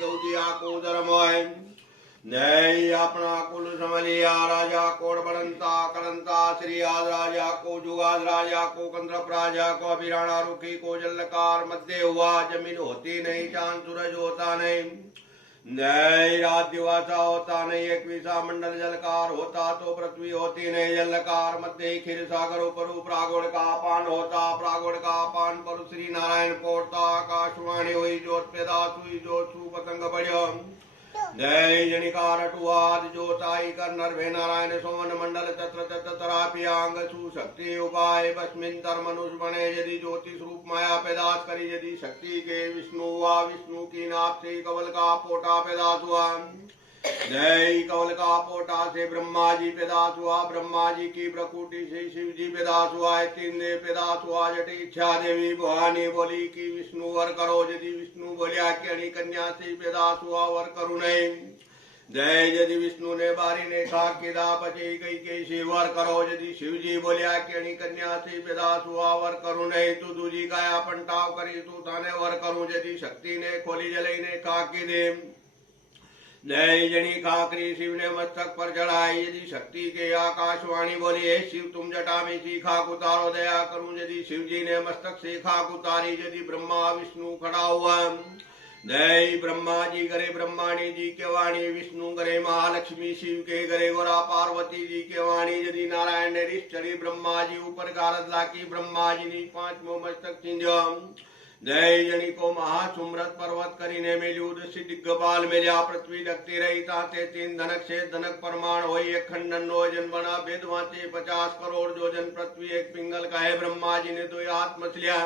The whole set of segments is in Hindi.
गौदिया को धर्म है नई अपना कुल समलिया राजा कोड बड़ंता करंता श्री आद राजा को जुगाद राजा को कंद्रप राजा को अभिराणा रुखी को जलकार मध्य हुआ जमीन होती नहीं चांद सूरज होता नहीं नई रात दिवासा होता नहीं एक विषा मंडल जलकार होता तो पृथ्वी होती नहीं जलकार मध्य खीर सागर ऊपर प्रागोड़ का पान होता प्रागोड़ का पान पर श्री नारायण पोड़ता आकाशवाणी हुई जोत पेदास हुई जोत सु पतंग बढ़ियो जय जनिकार टुआद जोताई कर नरभे नारायण सोमन मंडल तत्र तत्र तरापियांग सुशक्ति उपाय बस्मिंतर मनुष्य बने यदि ज्योतिष रूप माया पैदाश करी यदि शक्ति के विष्णु हुआ विष्णु की नाप से कवल का पोटा पैदाश हुआ जय कवल का पोटा से ब्रह्मा जी पैदाश हुआ ब्रह्मा जी की प्रकृति से शिव जी पैदाश हुआ तीन देव पैदाश हुआ जटी इच्छा देवी भवानी बोली कि विष्णु वर करो यदि विष्णु बोलिया कि कन्या से पैदाश हुआ वर करू नहीं जय यदि विष्णु ने बारी ने कहा कि दापचे कई के वर करो यदि शिव जी बोलिया कि कन्या से पैदाश हुआ वर करू नहीं तू दूजी काया पंटाव करी तू थाने वर करूं यदि शक्ति ने खोली जलई ने कहा कि दे जय जनी खाकरी शिव ने मस्तक पर चढ़ाई यदि शक्ति के आकाशवाणी बोली हे शिव तुम जटा में सी खाक उतारो दया करूं यदि शिव जी ने मस्तक से खाक उतारी यदि ब्रह्मा विष्णु खड़ा हुआ जय ब्रह्मा जी करे ब्रह्माणी जी के वाणी विष्णु करे महालक्ष्मी शिव के करे गोरा पार्वती जी के वाणी यदि नारायण ने ऋष चढ़ी ब्रह्मा जी ऊपर गारद लाकी ब्रह्मा जी ने पांचवो मस्तक चिंजो जय जनी को महासुमरत पर्वत करीने मेली उदसी दिग्गपाल मेलिया पृथ्वी लगती रही ताते तीन धनक से धनक परमाण हो एक खंडन नो जन बना भेदवाते 50 करोड़ जो जन पृथ्वी एक पिंगल का है ब्रह्मा जी ने दो हाथ मछलिया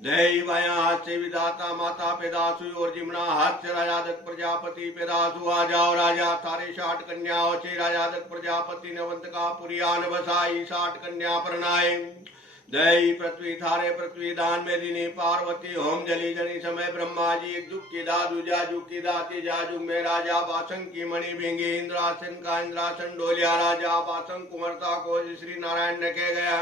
जय बाया हाथ से विदाता माता पैदास हुई और जिमना हाथ से राजादक प्रजापति पैदास हुआ जाओ राजा थारे 60 कन्याओं से राजादक प्रजापति ने वंत का पुरियान बसाई 60 कन्या परनाए जय पृथ्वी थारे पृथ्वी दान में दिनी पार्वती होम जली जनी समय ब्रह्मा जी एक जुग की दादू जाजू की दाती जाजू में राजा बासन की मणि भिंगी इंद्रासन का इंद्रासन डोलिया राजा बासन कुमरता को श्री नारायण ने कह गया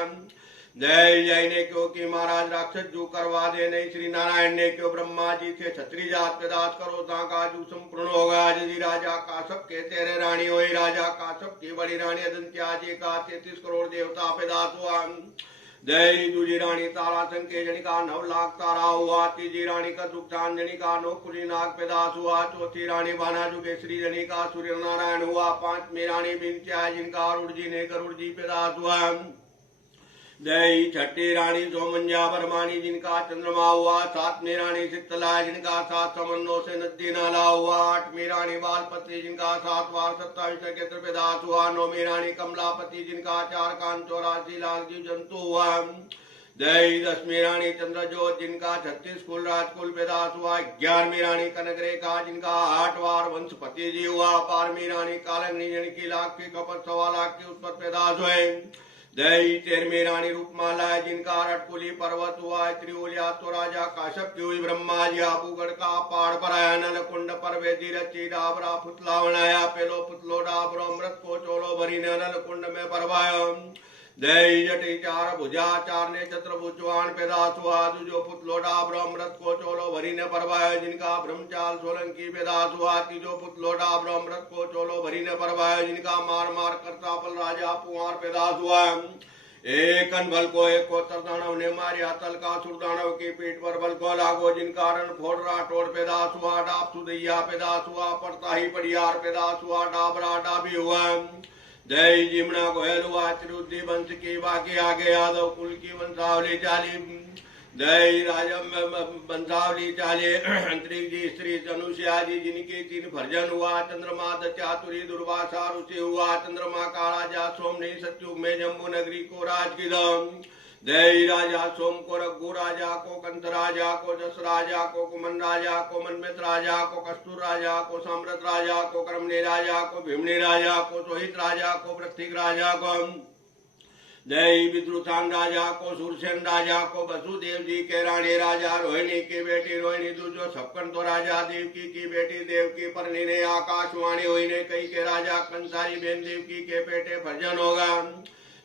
जय जय ने क्यों कि महाराज राक्षस जू करवा दे नहीं श्री नारायण ने क्यों ब्रह्मा जी थे छत्री जात पैदाश करो का जू संपूर्ण होगा यदि राजा काश्यप के तेरे रानी हुई राजा काश्यप की बड़ी रानी अदंत्या जी का 33 करोड़ देवता पैदाश हुआ जय दूजी रानी तारा संके जनिका 9 लाख तारा हुआ तीजी रानी का दुग्धान जनिका 9 कुली नाग पैदाश हुआ चौथी रानी बानाजू के श्री जनिका सूर्य नारायण हुआ पांचवी रानी बिंत्या जिनका अरुण जी ने गरुड़ जी पैदाश हुआ जय छठी रानी सोमंजा बरमानी जिनका चंद्रमा हुआ सातवीं रानी शीतला जिनका 7 समन्वयों से नदी नाला हुआ आठवीं रानी बालपति जिनका 7 बार 27 नक्षत्र पैदाश हुआ नौवीं रानी कमलापति जिनका 4 कान 84 लाख जीव जंतु हुआ जय 10वीं रानी चंद्रजोत जिनका 36 कुल राजकुल पैदाश हुआ 11वीं रानी कनकरेखा जिनका 8 बार वंशपति जी हुआ 12वीं रानी कालंगनी जिनकी लाख की कपट 1.25 लाख की उत्पत्ति पैदाश हुए जय 13वीं रानी रूपमाला जिनका रटकुली पर्वत हुआ त्रिउलिया तो राजा काश्यप की हुई ब्रह्मा जी आबूगढ़ का पहाड़ पर आया नल कुंड पर वेदी रची डाबरा पुतला बनाया पेलो पुतलो डाबरो अमृत को चोलो भरी ने नल कुंड में परवाया जय जटी 4 भुजा 4 ने चतुर्भुजवान पैदाश हुआ दूजो पुतलो डाबरो अमृत को चोलो भरी ने परवाया जिनका ब्रह्मचाल सोलंकी पैदाश हुआ तीजो पुतलो डाबरो अमृत को चोलो भरी ने परवाया जिनका मार मार करता पल राजा पुआर पैदाश हुआ एक बल को एक कोतर दानव ने मारिया तल का सुर दानव की पीठ पर बल को लागो जिनका रण फोड़ राठौड़ पैदाश हुआ डाब सुदैया पैदाश हुआ पड़ता ही पड़ियार पैदाश हुआ डाबरा डाबी हुआ जय जिमना गोयल हुआ त्रिरुद्धि वंश की बाकी आगे यादव कुल की वंशावली चाली जय राजा वंशावली चाली अंतरिक्ष जी स्त्री अनुसुया जी जिनके 3 भर्जन हुआ चंद्रमा चातुरी दुर्वासा ऋषि हुआ चंद्रमा का राजा सोम ने सत्युग में जम्बू नगरी को राज की जय राजा सोम को रघु राजा को कंत राजा को जस राजा को कुमन राजा को मनमित राजा को कस्तूर राजा को साम्रत राजा को कर्मणी राजा को भीमनी राजा को सोहित राजा को प्रतीक राजा को जय विद्रुतान राजा को सूरसेन राजा को वसुदेव जी के रानी राजा रोहिणी की बेटी रोहिणी दूजो छप्पन तो राजा देवकी की बेटी देवकी परनी ने आकाशवाणी हुई ने कई के राजा कंसारी बेन देवकी के पेटे भर्जन होगा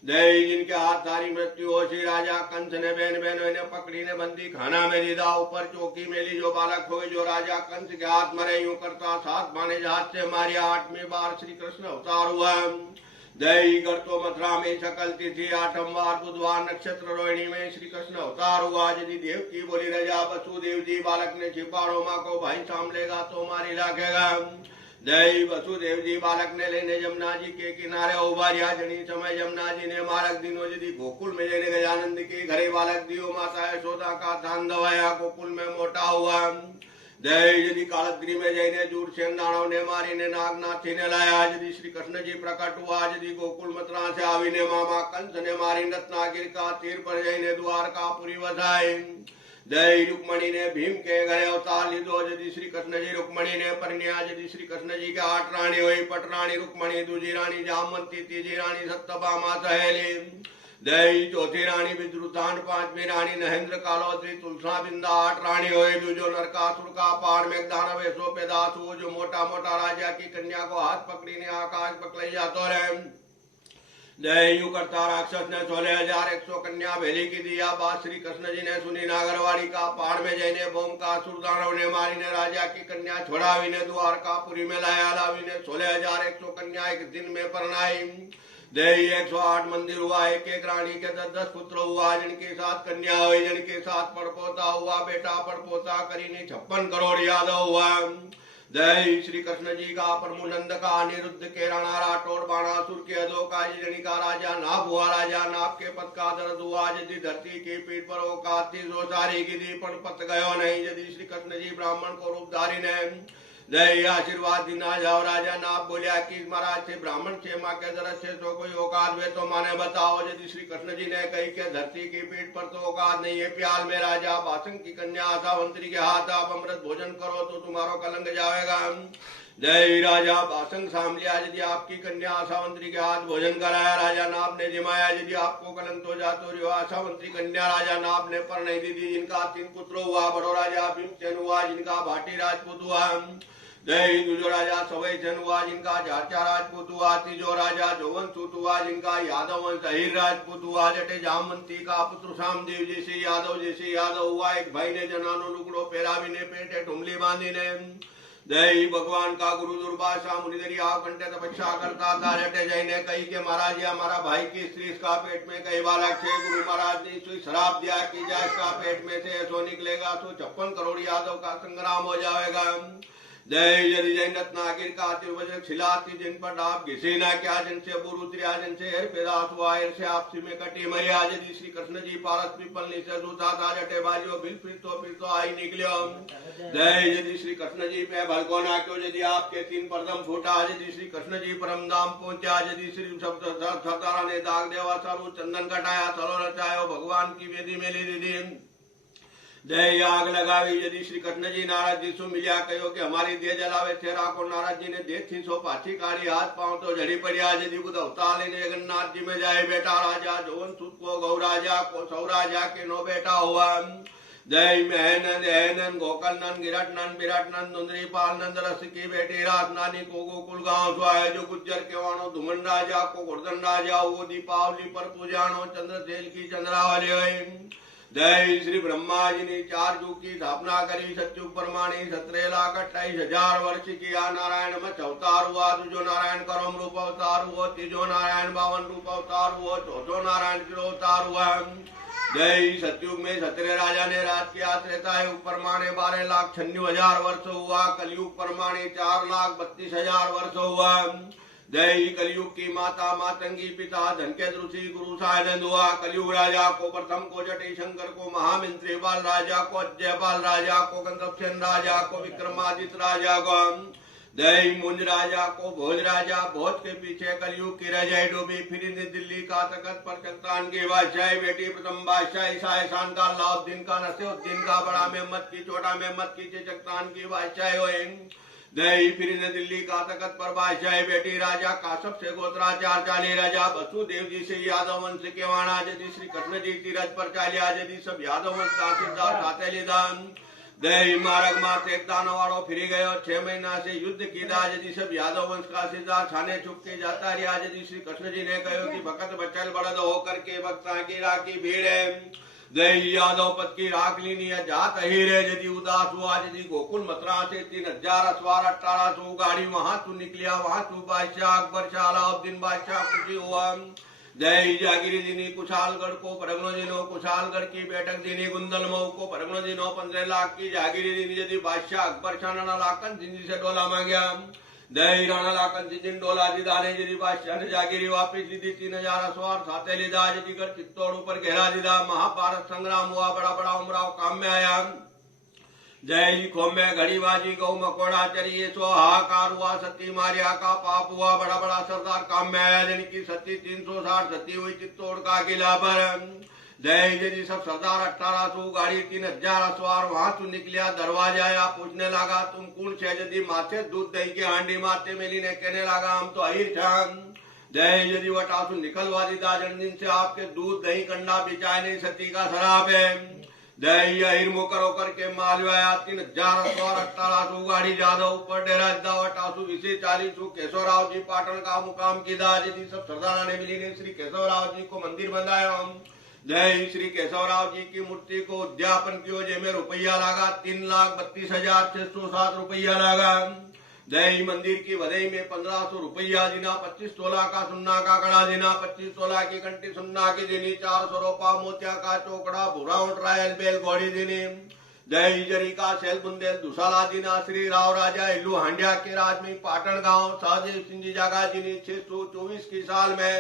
जय जिनके हाथ सारी मृत्यु हो, श्री राजा कंस ने बहन बहनों ने पकड़ी ने बंदी खाना में दीदा, ऊपर चौकी मेली जो बालक हो जो राजा कंस के हाथ मरे यूं करता 7 बाणे हाथ से मारिया। 8वीं बार श्री कृष्ण अवतार हुआ। जय गर्तो मथुरा में सकल तिथि 8वीं बार बुधवार नक्षत्र रोहिणी में श्री कृष्ण अवतार हुआ। यदि देव की बोली राजा वसुदेव जी बालक ने छिपाड़ो माँ को भाई सामलेगा तो मारी लाखेगा। जय वसुदेव जी बालक ने लेने यमुना जी के किनारे उबारिया। जनी समय यमुना जी ने मालक दिनों यदि गोकुल में जने गजानंद के घरे बालक दियो माता यशोदा का धान दवाया गोकुल में मोटा हुआ। जय यदि कालद्री में जैने जूर सेन दानव ने मारी ने नागनाथी ने लाया। यदि श्री कृष्ण जी प्रकट हुआ। यदि गोकुल मथुरा से आवी ने मामा कंस ने मारी रत्नागिर का तीर पर जैने द्वारका पुरी बसाए। जय रुक्मणी ने भीम के घरे अवतार लीधो। यदि श्री कृष्ण जी रुक्मणी ने परण्या। यदि श्री कृष्ण जी के 8 रानी हुई पटरानी रुक्मणी, दूजी रानी जामवंती, तीजी रानी सत्यभामा सहेली। जय चौथी रानी विद्रुतान, 5वीं रानी नहेंद्र कालोत्री तुलसा बिंदा। 8 रानी हुई जो नरकासुर का पार में दानव वेशो पे दासु जो मोटा मोटा राजा की कन्या को हाथ पकड़ी ने आकाश पकड़े जातो रहे। जय यू करता राक्षस ने 16,100 कन्या भेली की दिया बात। श्री कृष्ण जी ने सुनी नागरवाड़ी का पहाड़ में जैने बोम का सुरदानव ने मारी ने राजा की कन्या छोड़ावी ने द्वारकापुरी में लाया। लावी ने 16,100 कन्या एक दिन में परनाई। जय 108 मंदिर हुआ। एक एक रानी के 10-10 पुत्र हुआ। जिनके साथ कन्या हुई, जिनके साथ पड़पोता हुआ। बेटा पड़पोता करीने 56 करोड़ यादव हुआ। जय श्री कृष्ण जी का प्रमुनंद का अनिरुद्ध के राणा राठौड़ बाणासुर के अधो का जनिका राजा नाभ हुआ। राजा नाभ के पद का दर्द हुआ। यदि धरती की पीठ पर वो काती जो सारी की दीपन पत गयो नहीं। यदि श्री कृष्ण जी ब्राह्मण को रूपधारी ने जय आशीर्वाद दिना जाओ। राजा नाभ बोलिया कि महाराज से ब्राह्मण से माँ के दरद से तो कोई औकात वे तो माने बताओ। यदि श्री कृष्ण जी ने कही के धरती की पीठ पर तो औकात नहीं है। प्याल में राजा बासंग की कन्या आशावंतरी के हाथ आप अमृत भोजन करो तो तुम्हारो कलंक जाएगा। जय राजा बासंग साम लिया। यदि आपकी कन्या आशावंतरी के हाथ भोजन कराया। राजा नाभ ने जिमाया। यदि आपको कलंक हो जातो रियो आशावंतरी कन्या राजा नाभ ने पर नहीं दी। जिनका 3 पुत्र हुआ। बड़ो राजा भीमसेन हुआ। जिनका भाटी राजपूत हुआ। जय दूजो राजा सवै जन हुआ। जिनका झाचा राजपूत हुआ। तीजो राजा जोवन सूत हुआ। जिनका यादव वंश अहिर राजपूत हुआ। जटे जामवंती का पुत्र सामदेव जैसे यादव हुआ। एक भाई ने जनानो लुकड़ो पेरावी ने पेटे ढुमली बांधी ने। जय भगवान का गुरु दुर्भाषा मुनिदरी आप घंटे तपस्या करता था। जटे जय ने कही के महाराज या हमारा भाई की स्त्री इसका पेट में कई बालक थे। गुरु महाराज ने सुई शराब दिया कि जा इसका पेट में से ऐसो निकलेगा तो 56 करोड़ यादव का संग्राम हो जाएगा। जय यदि जैन रत्नागिर का तिरुवज्र खिलाती जिन पर डाब घिसे ना क्या जिनसे बुरुत्रिया जिनसे हेर पेदास हुआ हेर से आपसी में कटी मरिया। यदि श्री कृष्ण जी पारस पीपल से दूता था। जटे बालियो बिल फिर तो आई निकलियो। जय यदि श्री कृष्ण जी पे भलको ना क्यों। यदि आपके 3 परदम फूटा। यदि श्री कृष्ण जी परम धाम पहुंचा। यदि श्री सतारा ने दाग देवा सारू चंदन कटाया सलो रचायो भगवान की वेदी में ले दी। जय आग लगावी। यदि श्री कृष्ण जी नारद जी सु मिलिया कहो कि हमारी देह जलावे थेरा को। नारद जी ने देख थी सो पाछी काढ़ी हाथ पांव तो झड़ी पड़िया। यदि बुध अवतार लेने जगन्नाथ जी में जाए बेटा राजा जोवन सुत को गौ राजा को सौ राजा के नो बेटा हुआ। जय महनंद हैनंद गोकलनंद गिरटनंद बिरटनंद दुंदरी पाल नंद रस की बेटी रात नानी को गोकुल गांव सुहाए। जो गुज्जर के वाणो धुमन राजा को गोर्धन राजा वो दीपावली पर पूजानो चंद्रसेन की चंद्रावली हुई। जय श्री ब्रह्मा जी ने 4 युग की स्थापना करी। सत्यु परमाणी 17,28,000 वर्ष किया। नारायण मच अवतार हुआ। दूजो नारायण करम रूप अवतार हुआ। तीजो नारायण 52 रूप अवतार हुआ। चौथो नारायण किलो अवतार हुआ। जय सतयुग में 17 राजा ने राज किया। त्रेता युग परमाणे 12,96,000 वर्ष हुआ। कलयुग परमाणे 4,32,000 वर्ष हुआ। जय कलयुग की माता मातंगी पिता धनके ऋषि गुरु सानंद हुआ। कलयुग राजा को प्रथम को जटे शंकर को महामंत्री बाल राजा को अजयपाल राजा को गंधर्वसेन राजा को विक्रमादित्य राजा को जय मुंज राजा को भोज राजा। भोज के पीछे कलयुग की रजाई डूबी। फिर दिल्ली का तखत पर चक्रान की बादशाही बेटी प्रथम बादशाह ईसा एहसान का अल्लाउद्दीन का नसीरुद्दीन का बड़ा मेहमद की छोटा मेहमद की चक्रान की बादशाही हुई। जय फिर दिल्ली का तखत पर बादशाही बेटी राजा काश्यप से गोत्राचार चाली। राजा वसुदेव जी से यादव वंश के वाणा। यदि श्री कृष्ण जी तीरथ पर चालिया। यदि सब यादव वंश का सिद्धार्थ हाथे लिदान। दही मार्ग में एक दाना वालों फिरी गयो 6 महीना से युद्ध कीधा यदि सब यादव वंश का सिरदार छाने छुप के जाता रहा यदि श्री कृष्ण जी ने कहो कि भक्त बचल बड़द होकर के भक्ता की राखी भीड़ है दही यादव पद की राख लीनी जात हीरे यदि उदास हुआ यदि गोकुल मथुरा से 3000 अश्वार 1800 गाड़ी वहां तू निकलिया वहां तू बादशाह अकबर शाह अलाउद्दीन बादशाह खुशी हुआ जय जागिरी दिनी कुशालगढ़ को परगनो दिनो कुशालगढ़ की बैठक दिनी गुंदल मऊ को परगनो दिनो 15 लाख की जागिरी दिनी यदि बादशाह अकबर शाह राणा लाखन जिंजी से डोला मांगया दही राणा लाखन जिन डोला दीदा ने यदि बादशाह ने जागिरी वापिस ली 3000 अश्वार साथे लीधा यदि कर चित्तौड़ ऊपर घेरा दीदा महाभारत संग्राम हुआ बड़ा बड़ा उमराव काम में आया जय जी खोम में घड़ी बाजी गौ मकोड़ा चरिए सो हाहाकार हुआ सती मारिया का पाप हुआ बड़ा बड़ा सरदार काम में आया जिनकी सती 360 सती हुई चित्तौड़ का किला पर जय जी सब सरदार 1800 गाड़ी 3000 अश्वार वहां तू निकलिया दरवाजा आया पूछने लगा तुम कौन छे यदि माथे दूध दही के हांडी माथे मेली ने कहने लगा हम तो अहिर ठाम जय यदि वटासु निकलवा दीदा जन्मदिन से आपके दूध दही कंडा बिचाए नहीं सती का शराब है दही हिरमो करो करके मालवाया 3000 अश्वार 1800 गाड़ी जादव ऊपर डेरा वटासु विशेष 40 केशवराव जी पाटन का मुकाम किया यदि सब सरदारा ने मिली ने श्री केशवराव जी को मंदिर बनाया जय श्री केशवराव जी की मूर्ति को उद्यापन किया जिसमें रुपया लगा 3,32,607 रुपया लगा जय मंदिर की वधई में 1500 रुपया दिना 25 तोला का सुन्ना का कड़ा दिना 25 तोला की कंटी सुन्ना की दिनी 400 रुपया मोतिया का चौकड़ा भूरा ट्रायल बेल घोड़ी दिनी जय जरी का सेल बुंदेल दुसाला दिना श्री राव राजा इल्लू हांडिया के राज में पाटन गांव सहदेव सिंह जी जागा दिनी 624 की साल में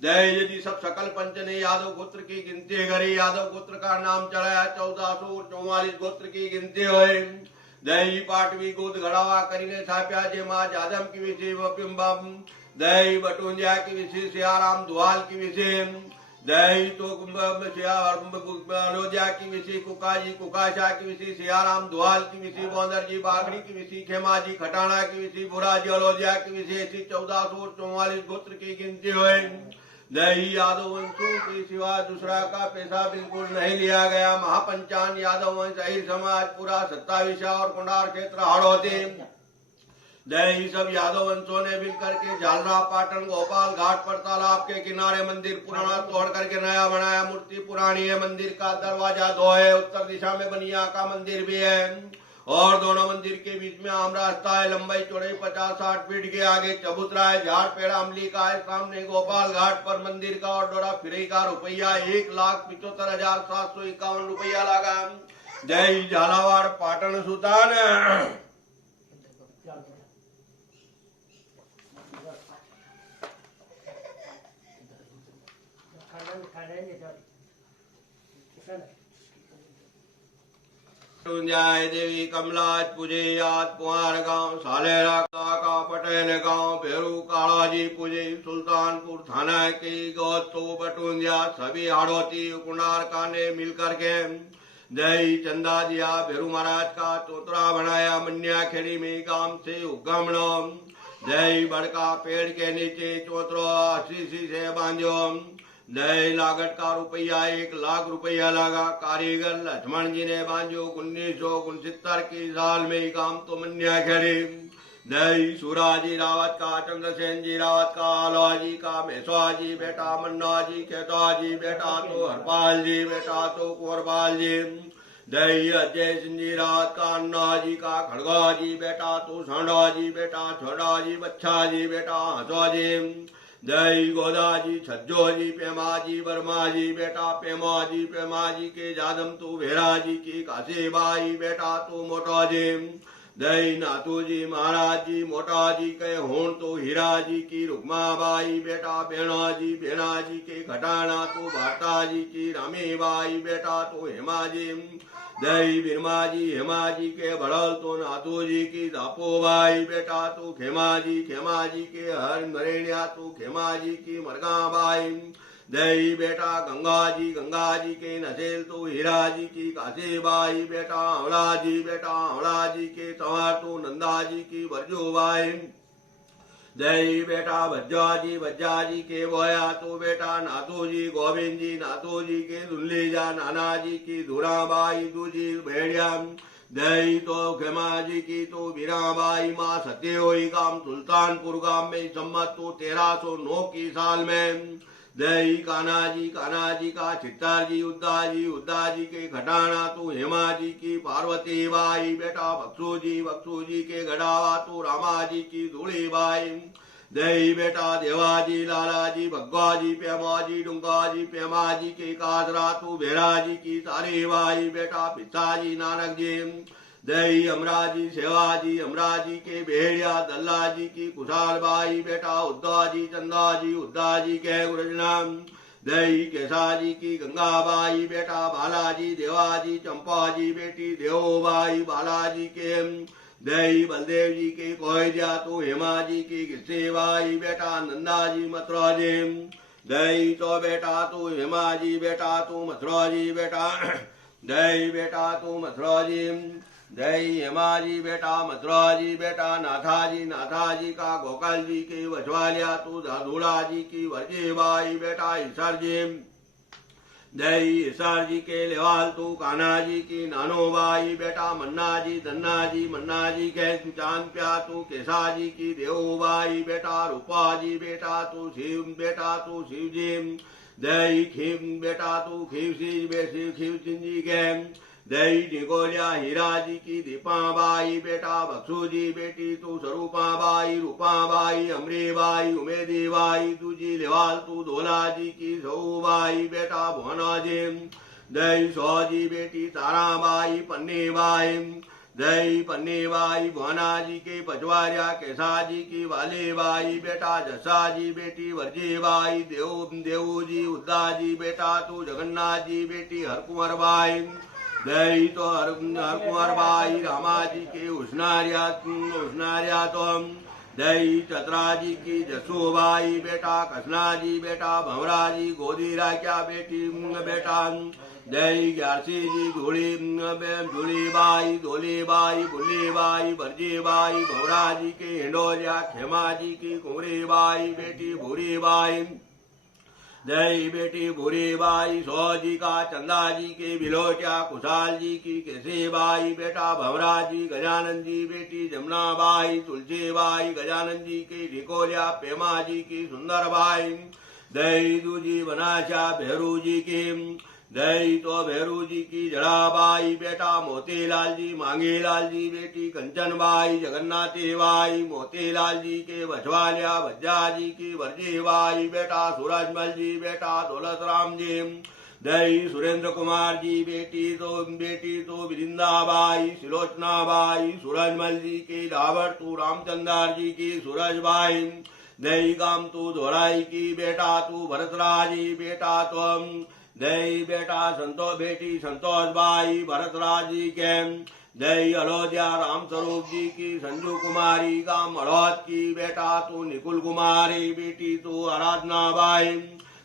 जय यदि सब सकल पंच ने यादव गोत्र की गिनती करी यादव गोत्र का नाम चढ़ाया 1444 गोत्र की गिनती हुई दही पाटवी गोद घड़ावा करीने छाप्या जे मां जादम की विषय बिंबम दही बटुंजा की विषय सियाराम दुआल की विषय दही तो लोजा की विषय कुकाजी कुकाशा की विषय सियाराम दुआल की विषय बौंदर जी बागड़ी की विषय खेमा जी खटाना की विषय बुराजी अलोजिया की विषय 1444 गोत्र की गिनती हुई दही यादव वंशों के सिवा दूसरा का पैसा बिल्कुल नहीं लिया गया महापंचान यादव वंश अहिर समाज पूरा 27 और कुंडार क्षेत्र हाड़ोती दही सब यादव वंशों ने मिलकर के झालरा पाटन गोपाल घाट पर तालाब के किनारे मंदिर पुराना तोड़ करके नया बनाया मूर्ति पुरानी है मंदिर का दरवाजा 2 है उत्तर दिशा में बनिया का मंदिर भी है और दोनों मंदिर के बीच में आम रास्ता है लंबाई चौड़ाई 50-60 फीट के आगे चबूतरा है झाड़ पेड़ अमली का है सामने गोपाल घाट पर मंदिर का और डोरा फिरे का रुपया 1,75,751 रुपया लगा जय झालावाड़ पाटन सुल्तान जय देवी कमलाज पूजे याद कुंवर गांव सालेरा का पटेल गांव भेरू कालाजी पूजे सुल्तानपुर थाना की गौतो बटुंजा सभी हाड़ोती कुंडार का ने मिलकर के जय चंदा दिया भेरू महाराज का चौतरा बनाया मन्या खेड़ी में गांव से उगमणो जय बड़का पेड़ के नीचे चौतरो शीशी से बांधो जय लागत का रुपया 1 लाख रुपया लगा कारीगर लक्ष्मण जी ने बांधो 1969 की साल में काम तो मन्या खेड़ी जय सूराजी रावत का चंद्रसेन जी रावत का आलवाजी का मेसवा जी बेटा मन्ना जी केता जी बेटा तो हरपाल जी बेटा तो कुंवरपाल जी जय अजय सिंह जी रावत का अन्ना जी का खड़गा जी बेटा तो सांडा जी बेटा छोड़ा जी बच्चा जी बेटा हंसवा जी जय गोदा जी छज्जो जी पेमा जी वर्मा जी बेटा पेमा जी के जादम तू भेरा जी की काशी बाई बेटा तू मोटा जी जय नाथू जी महाराज जी मोटा जी के होन तो हीरा जी की रुक्मा बाई बेटा बेणा जी के घटाना तो भाटा जी की रामी बाई बेटा तो हेमा जी जय बिरमा जी हेमा जी के भड़ल तो नाथू जी की दापो बाई बेटा तो खेमा जी के हर मरेणिया तो खेमा जी की मरगा बाई जय बेटा गंगा जी के नसेल तो हीरा जी की काशी बाई बेटा हमला जी के संवर तो नंदा जी की वर्जो बाई जय बेटा भज्जा जी के बोया तो बेटा नाथू जी गोविंद जी के दुल्ली जा नाना जी की धुरा बाई दूजी भेड़िया दही तो खेमा जी की तो वीराबाई माँ सत्य हुई गांव सुल्तानपुर गांव में सम्मत तो 1309 की साल में दही कान्हा जी का चित्तर जी उद्दा जी के घटाना तो हेमा जी की पार्वती बाई बेटा बक्सू जी के गढ़ावा तो रामा जी की धूड़ी बाई दही बेटा देवाजी लालाजी भगवाजी पेमाजी डूंगाजी पेमाजी के काजरा तू भेड़ाजी की सारी बाई बेटा पिताजी नानक जी दही अमराजी सेवाजी अमराजी के भेड़िया दल्लाजी की कुशाल बाई बेटा उद्दाजी उद्दाजी के गुरजनाम दही केसाजी की गंगाबाई बेटा बालाजी देवाजी चंपाजी बेटी देवबाई बालाजी के दही बलदेव जी के कोयजा तो हेमा जी की किस्सेबाई बेटा नंदा जी मथुरा जी दही तो बेटा तू हेमा जी बेटा तू मथुरा जी बेटा दही बेटा तू मथुरा जी दही हेमा जी बेटा नाथा जी का गोपाल जी के वछवालिया तू धाधुड़ा जी की वर्जेबाई बेटा ईश्वर जी दही ईश्वर जी के लेवाल तू कान्हा जी की नानोबाई बेटा मन्ना जी के चांद प्या तू केसा जी की देवबाई बेटा रूपा जी बेटा तू शिव जी दही खीम बेटा तू खीव जी के दही निगोलिया हीरा जी की दीपाबाई बेटा बक्सू जी बेटी तू स्वरूपाबाई रूपाबाई अमरीबाई उमेदीबाई तुझी लेवाल तू धोला जी की सऊबाई बेटा भुवना जी दही सौ जी बेटी ताराबाई पन्नीबाई दही पन्नीबाई भुवना जी के पचवारिया केसा जी की वालीबाई बेटा जसा जी बेटी वर्जीबाई देव जी उद्दा जी बेटा तू जगन्नाथ जी बेटी हरकुंवर बाई दही तो हर कुंवर बाई रामा जी के उष्णारिया तो दही चतरा जी की जसूबाई बेटा कसना जी बेटा भंवरा जी गोदीरा क्या बेटी बेटा दही ग्यारसी जी धूली बाई धोली बाई बुल्ली बाई बरजी बाई भंवरा जी के हिंडोलिया खेमा जी की कुंवरी बाई बेटी भूरी बाई दही बेटी भूरी बाई सौ जी का चंदा जी के बिलोटिया कुशाल जी की केसी बाई बेटा भंवरा जी गजानन जी बेटी जमुना बाई तुलसी बाई गजानन जी की निकोलिया पेमा जी की सुंदर बाई दही दूजी बनाशा भैरू जी की दही तो भैरू जी की जड़ाबाई बेटा मोतीलाल जी मांगीलाल जी बेटी कंचन बाई जगन्नाथी बाई मोतीलाल जी के बछवालिया भज्जा जी की वर्जी बाई बेटा सूरजमल जी बेटा दौलत राम जी दही सुरेंद्र कुमार जी बेटी तो बिरिंदाबाई सिलोचना बाई सूरजमल जी की दावड़ तू रामचंद्र जी की सूरज बाई दही गाम तू धोराई की बेटा तू भरतराजी बेटा तुम दही बेटा बेटी संतोष बाई भरतराज जी के दही अलोध्या राम स्वरूप जी की संजू कुमारी गांव मड़ौत की बेटा तू निकुल कुमारी बेटी तू आराधना बाई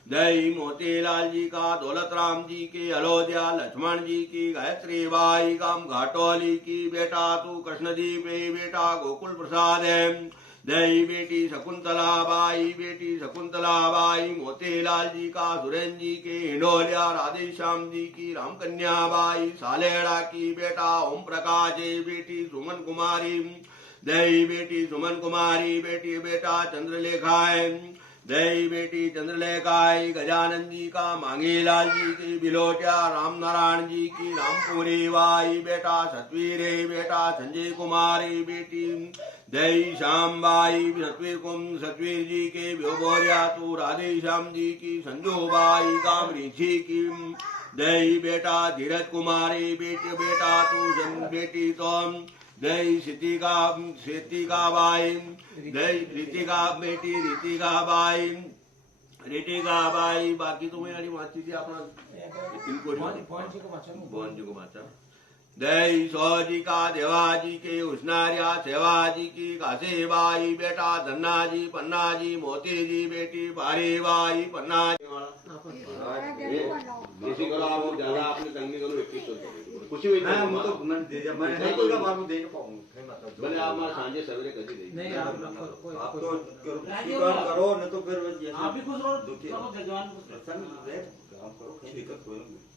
दही मोतीलाल जी का दौलत राम जी की अयोध्या लक्ष्मण जी की गायत्री बाई गांव घाटोली की बेटा तू कृष्णदीप बेटा गोकुल प्रसाद है दही बेटी शकुंतला बाई मोतीलाल जी का सुरेंद्र जी के हिंडोलिया राधे श्याम जी की रामकन्या बाई सालेड़ा की बेटा ओम प्रकाश बेटी सुमन कुमारी दही बेटी सुमन कुमारी बेटी बेटा चंद्रलेखा दही बेटी चंद्रलेखाई गजानन जी का मांगीलाल जी की बिलोटिया राम नारायण जी की रामपुरी बाई बेटा सतवीर बेटा संजय कुमारी बेटी दही श्याम बाई सतवीर जी के भोरिया तू राधे श्याम जी की संजू बाई गाम ऋषि की दही बेटा धीरज कुमारी बेटा तू बेटी तो दही सितिका बाई दही रीतिका बाई बाकी तो मैं वाची थी अपना को माचा दही सौजी का देवाजी के उष्णारिया सेवाजी की कासे बाई बेटा धन्ना जी पन्ना जी मोती जी बेटी बारी बाई पन्ना जी करो आप ज्यादा आपने तंगी करो खुशी हुई है मैं तो दे दिया मैं नहीं कोई का बात दे नहीं पाऊंगा भले आप मां सांझे सवेरे कर दी नहीं आप तो करो न तो फिर आप भी खुश रहो भगवान खुश रहो काम करो कोई दिक्कत कोई